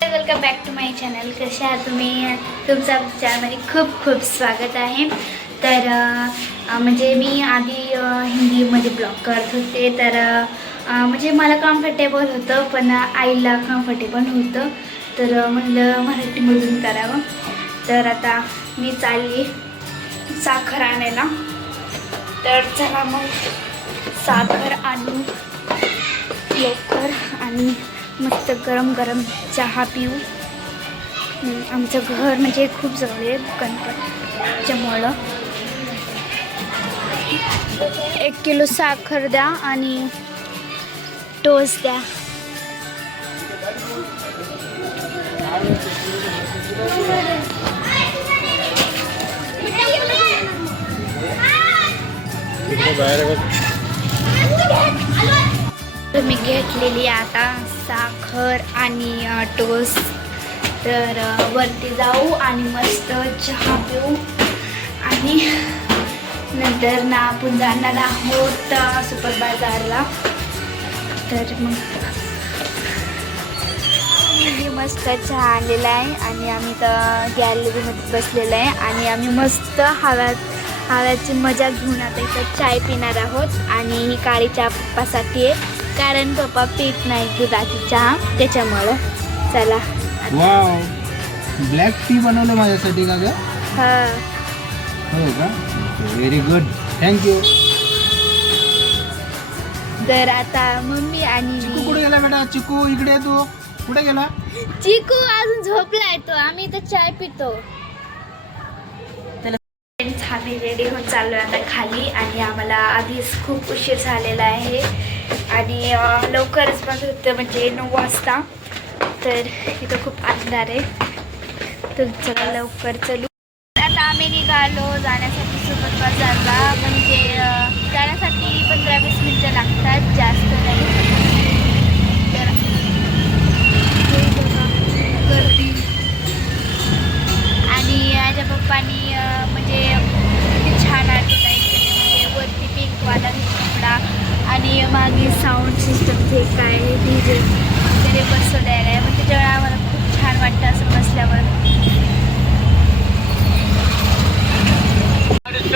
Welcome back to my channel. कसे आहात तुम्ही? तुमचा चॅनलमध्ये खूप खूप स्वागत आहे. तर म्हणजे मी आधी हिंदीमध्ये ब्लॉग करत होते. तर म्हणजे मला कम्फर्टेबल होतं पण आईला कम्फर्टेबल नव्हतं. तर म्हणलं मराठीमधून करावं. तर आता मी चालली साखर आणायला. तर चला मग साखर आणू. लवकर आणि मस्त गरम गरम चहा पिऊ. आमचं घर म्हणजे खूप जवळ आहे गणपतीच्यामुळं. एक किलो साखर द्या आणि टोस्ट द्या. तर मी घेतलेली आता साखर आणि टोस्ट. तर वरती जाऊ आणि मस्त चहा पिऊ. आणि नंतर ना आपण जाणार आहोत सुपर बाजारला. तर मग मी मस्त चहा आणलेला आहे आणि आम्ही तर गॅलरीमध्ये बसलेलं आहे आणि आम्ही मस्त हव्यात हव्याची मजा घेऊन आता इथं चाय पिणार आहोत. आणि ही काळी चहा पप्पासाठी आहे. कारण पप्पा पीत नाही दुधाची चहा. त्याच्यामुळं चला. वाव ब्लॅक टी बनवलं माझ्यासाठी का ग? हा. हो का? व्हेरी गुड थँक्यू तर आता मम्मी आणि चिकू कुठे गेला बेटा? चिकू इकडे ये तू. कुठे गेला? चिकू अजून झोपलाय तो. आम्ही इथं चाय पितो. फ्रेंड्स आम्ही रेडी होत चाललो आता खाली आणि आम्हाला आधीच खूप उशीर झालेला आहे. आणि लवकरच बंद होतं म्हणजे नऊ वाजता. तर इथं खूप अंधार आहे. तर चला लवकर चलू. आता आम्ही निघालो जाण्यासाठी सुपर बाजारला. म्हणजे जाण्यासाठी पंधरा वीस मिनटं लागतात जास्त नाही. तर गर्दी. आणि माझ्या पप्पानी अं, म्हणजे किती छान ॲडव्हर्टाईज केली म्हणजे वरती पिंकवाला कपडा आणि मागे साऊंड सिस्टम जे काय डी जे वगैरे बसवलेलं आहे मग त्याच्यावर आम्हाला खूप छान वाटतं असं बसल्यावर. इथं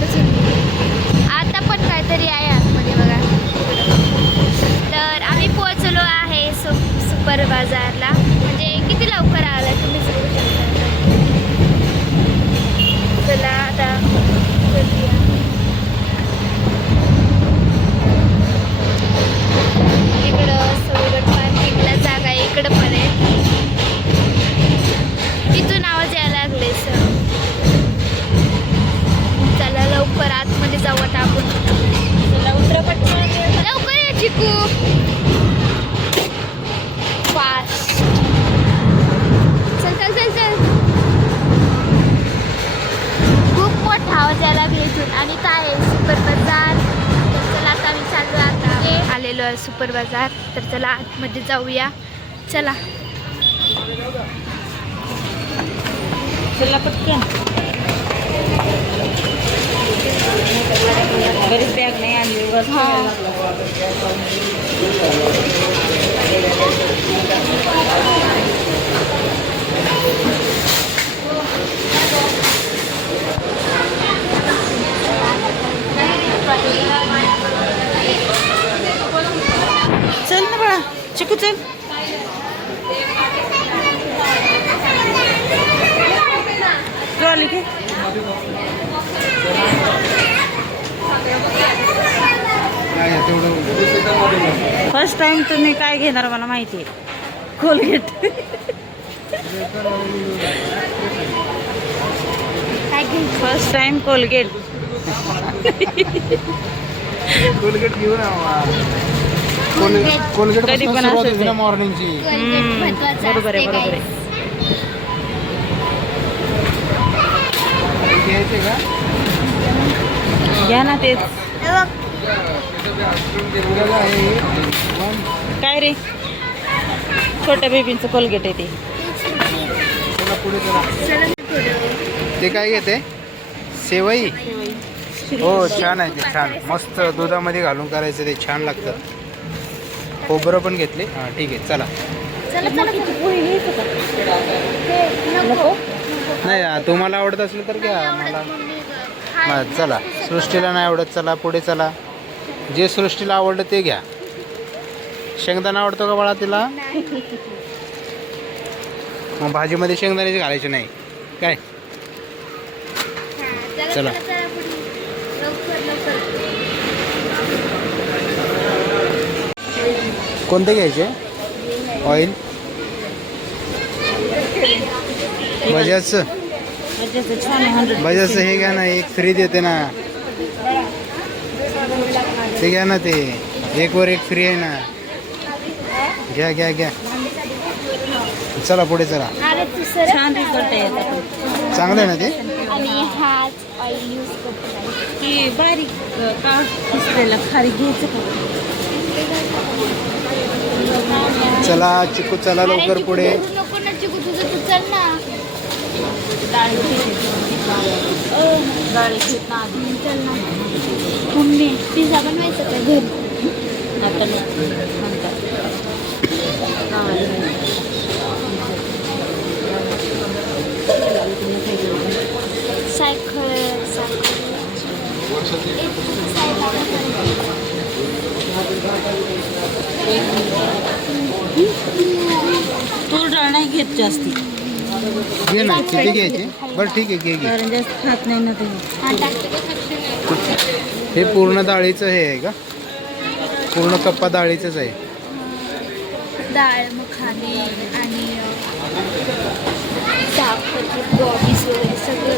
गॅदरिंग पण आता पण काहीतरी आहे आतमध्ये बघा. तर आम्ही पोहोचलो आहे सु सुपर बाजारला. सुपर बाजार. तर चला आतमध्ये जाऊया. चला. चला पटकन. बरीच बॅग नाही आणली हा. चल ना बाळा चिकू फर्स्ट टाइम तुम्ही काय घेणार मला माहिती आहे. Colgate first time Colgate Colgate घेऊन कोलगेट कधी पण सुरुवात असंच होती ना आहे. मॉर्निंगची बरोबर आहे, बरोबर. घ्यायचे का? घ्या ना तेच. हे काय रे? छोट्या बेबींचं कोलगेट आहे ते. ते काय घेते? सेवई. हो छान आहे ते छान. मस्त दुधामध्ये घालून करायचं ते छान लागतं. खोबरं पण घेतले. हां ठीक आहे चला. नाही तुम्हाला आवडत असेल तर घ्या मला हा, चला. सृष्टीला नाही आवडत चला पुढे चला. जे सृष्टीला आवडलं ते घ्या. शेंगदाणा आवडतो का बाळा तिला? मग भाजीमध्ये शेंगदाण्याचे घालायचे नाही. काय? चला. कोणते घ्यायचे? ऑइल बजाजचं बजाजचं हे घ्या ना एक फ्री देते ना. ते घ्या ना ते. एक वर एक फ्री आहे ना. घ्या घ्या घ्या. चला पुढे चला. चांगलं आहे ना ते? आणि हाच ऑइल यूज करतो की बारीक घ्यायचं चला चिकू चला लवकर पुढे. नको ना चिकू तुझं तू चल ना डाळी डाळी घेत ना आधी चल ना मम्मी पिझ्झा बनवायचा का घरी आता नाही. नंतर. डाळी. सायकल सायकल तूर डाळ जास्ती. घे ना किती घ्यायचे? बरं ठीक आहे घे घे. कारण जास्त खात नाही ना तुम्ही. हा पूर्ण डाळीचं हे आहे का? पूर्ण कप्पा डाळीचंच आहे. डाळ मखाने आणि साखर बॉबीज वगैरे सगळं.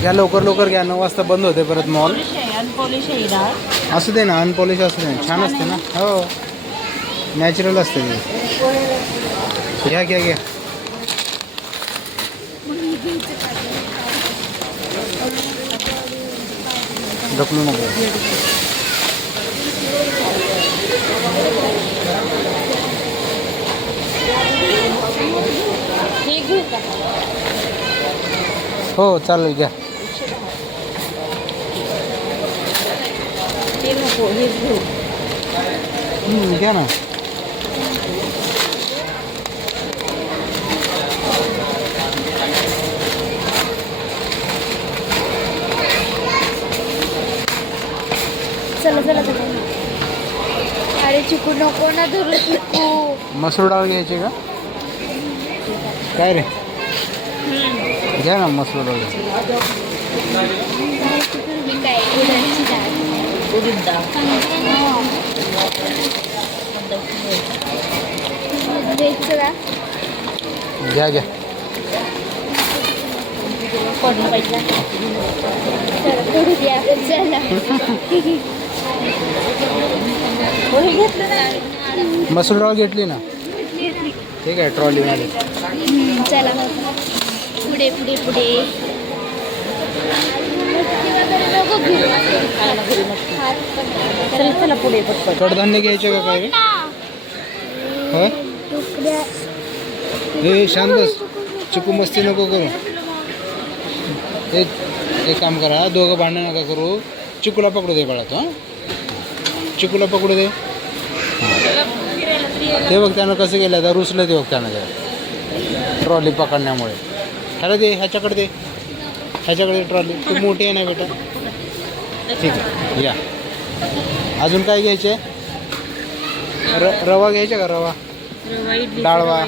घ्या लवकर लवकर घ्या. नऊ वाजता बंद होते परत मॉल. पॉलिश आहे अनपॉलिश आहे ही डाळ. असू दे ना अनपॉलिश असू दे. ना छान असते ना. हो. नॅचरल असते ते. घ्या घ्या घ्या. ढकलू नको. हे हो चालेल घ्या. घ्या ना. चला चला चला. अरे चिकू नको ना धरू चिकू. मसूर डाळ घ्यायची का? काय रे? घ्या ना मसूर डाळ. घ्या घ्या. पडलं पाहिजे चला. मसूर डाळ घेतली ना? ठीक आहे ट्रॉलीमध्ये चला पुढे पुढे पुढे. चल चला कडधान्य घ्यायचे का काय हे? शांत चिकू मस्ती नको करू. एक एक काम करा दोघं भांडण नका करू. चिकूला पकडू दे बाळा तो हं? चिकूला पकडू दे ते बघ त्यानं कसं केलं आता रुसलं ते बघ त्यानं जरा. ट्रॉली पकडण्यामुळे. त्याला दे ह्याच्याकडे दे ह्याच्याकडे ट्रॉली. तू मोठी आहे ना बेटा. ठीक आहे या. अजून काय घ्यायचे? र रवा घ्यायचा का रवा? डाळवा.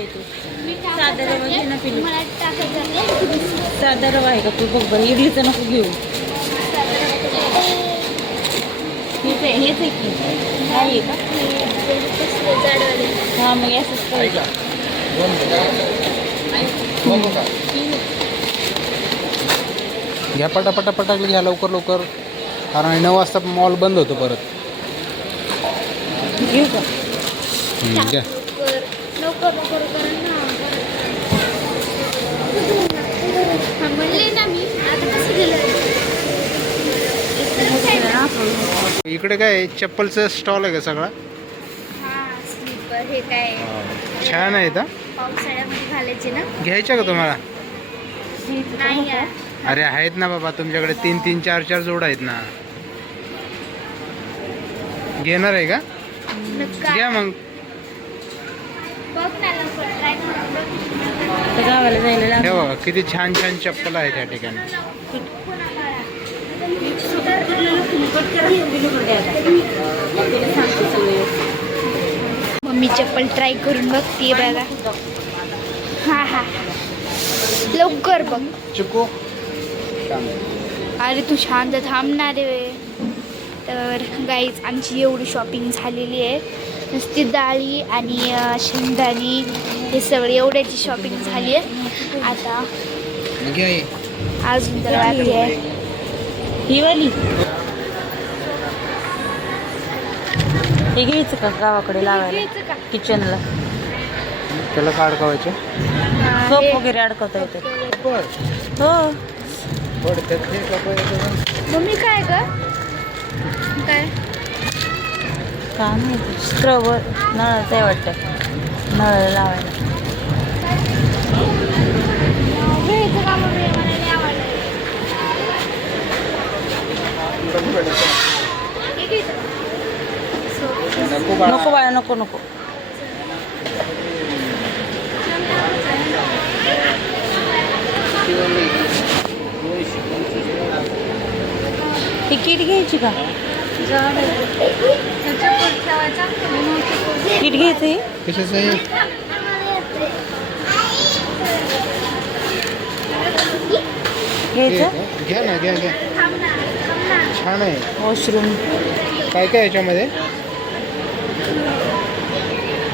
साधा रवा आहे का तू? बघ बरं इडलीचं नको घेऊ. हेच आहे हेच आहे की? नाही आहे का कसलं जाडवाले. हां मग असंच करायचं घ्या पटापटा पटाकले घ्या लवकर लवकर. कारण नऊ वाजता मॉल बंद होतो परत. घेऊ का? घ्या. हा, म्हणले ना मी. आता कसं गेलं इकडे काय आहे? चप्पलचं स्टॉल आहे का सगळा हा स्लीपर हे काय छान आहे का पावसाळ्यामध्ये घालायचे ना घ्यायच्या का तुम्हाला नाही यार. अरे आहेत ना बाबा तुमच्याकडे तीन तीन चार चार जोड आहेत ना घेणार आहे का नका. घ्या मग बघ ना लवकर try करून बघ. तर गावाला जायला हे लागलं बघा किती छान छान चप्पल आहेत या ठिकाणी मम्मी चप्पल ट्राय करून बघते बघा. हा हा लवकर बघ. चिकू. अरे तू शांत थांबणार रे तर गाईज आमची एवढी शॉपिंग झालेली आहे. नुसती डाळी आणि शेंगदाणी हे सगळे एवढ्याची शॉपिंग झाली आहे. आता. अजून तर बाकी आहे. ही वाली. हे घ्यायचं का गावाकडे लावायला? घ्यायचं का? किचनला त्याला का अडकवायचे? हे- वगैरे अडकवता बर. हो. मम्मी काय ग? काय? का नाही स्क्रबर नळाचं आहे वाटतं. नळाला लावायला. घ्यायचं का मम्मी मला नाही आवडलं हे घ्यायचं का? नको बाळा. नको नको. नको ही किट घ्यायची का? किट घ्यायचं? घ्या ना घ्या घ्या. छान आहे. वॉशरूम. काय काय याच्यामध्ये?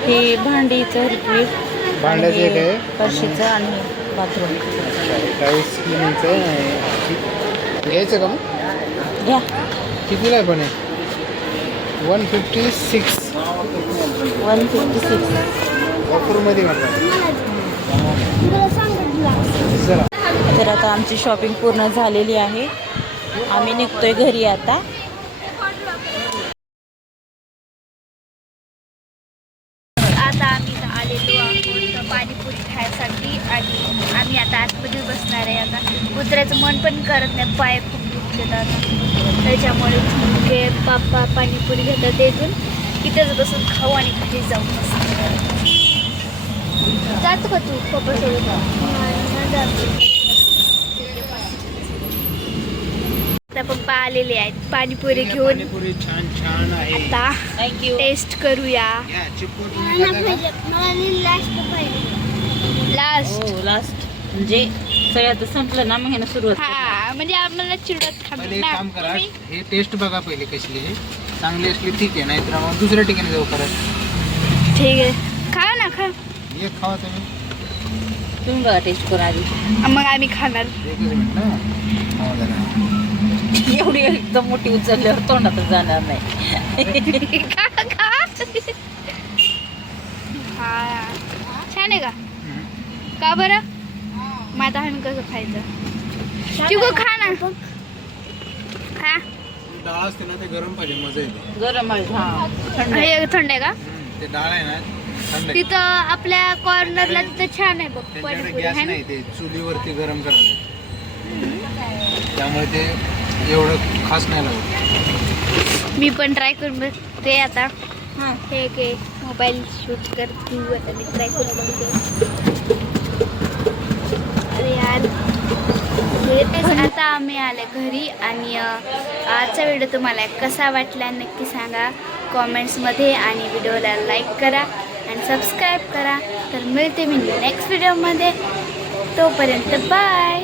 हे भांडीचं रिपीट भांड्याचं एक आहे. फरशीचं आणि बाथरूम. किलोचं आहे. घ्यायचं का मग? घ्या. कितीला आहे पण आहे one fifty six one fifty six ऑफरमध्ये तर आता आमची शॉपिंग पूर्ण झालेली आहे. आम्ही निघतोय घरी आता आम्ही इथं आलेलो आहोत पाणीपुरी खायसाठी आणि आम्ही आता आतमध्ये बसणार आहे. आता कुत्र्याचं मन पण करत नाही. पाय खूप दुखतात आता. त्याच्यामुळे हे पापा पाणीपुरी घेतात तिथून इथंच बसून खाऊ आणि खाली जाऊ मस्त जातो का तू? पप्पा आता पप्पा आलेले आहेत. पाणीपुरी घेऊन. पाणीपुरी छान छान आहे. आता थँक्यू टेस्ट करूया घ्या चिकू तुम्ही खाता का? लास्ट हो लास्ट म्हणजे सगळ्यात संपलं ना मग ह्यानं सुरुवात करू. हा म्हणजे आम्हाला चिडत पहिले एक काम करा हे टेस्ट बघा पहिले कशी आहे. चांगली असली ठीक आहे नाहीतर मग दुसऱ्या ठिकाणी जाऊ परत. ठीक आहे. खा ना खा. एक खावा तुम्ही. तुम्ही बघा टेस्ट करा आधी. मग आम्ही खाणार. एकच मिनिट ना. खावा जरा. एवढी एकदम मोठी उचलल्यावर तोंडातच जाणार नाही. खा खा. हा. छान आहे का. का बरं? मग आता आम्ही कसं खायचं? चिकू खा ना. खा. डाळ असते ना ते गरम पाहिजे मजा येते. गरम आहे हा. थंड आहे. हे थंड आहे का? हम्म, ते डाळ आहे ना थंड आहे. तिथं आपल्या कॉर्नरला तिथं छान आहे बघ त्यांच्याकडे पाणीपुरी गॅस ना? नाही ते चुलीवरती गरम करायला. त्यामुळे ते एवढं खास नाही लागत. मी पण ट्राय करून बघते आता. हा. हे के मोबाईल शूट करते आता मी ट्राय करून बघते. तेच आता आम्ही आले घरी आणि आजचा व्हिडिओ तुम्हाला कसा वाटला नक्की सांगा. कॉमेंट्समध्ये आणि व्हिडिओला लाईक करा आणि सबस्क्राईब करा. तर मिळते मी नेक्स्ट व्हिडिओमध्ये तोपर्यंत बाय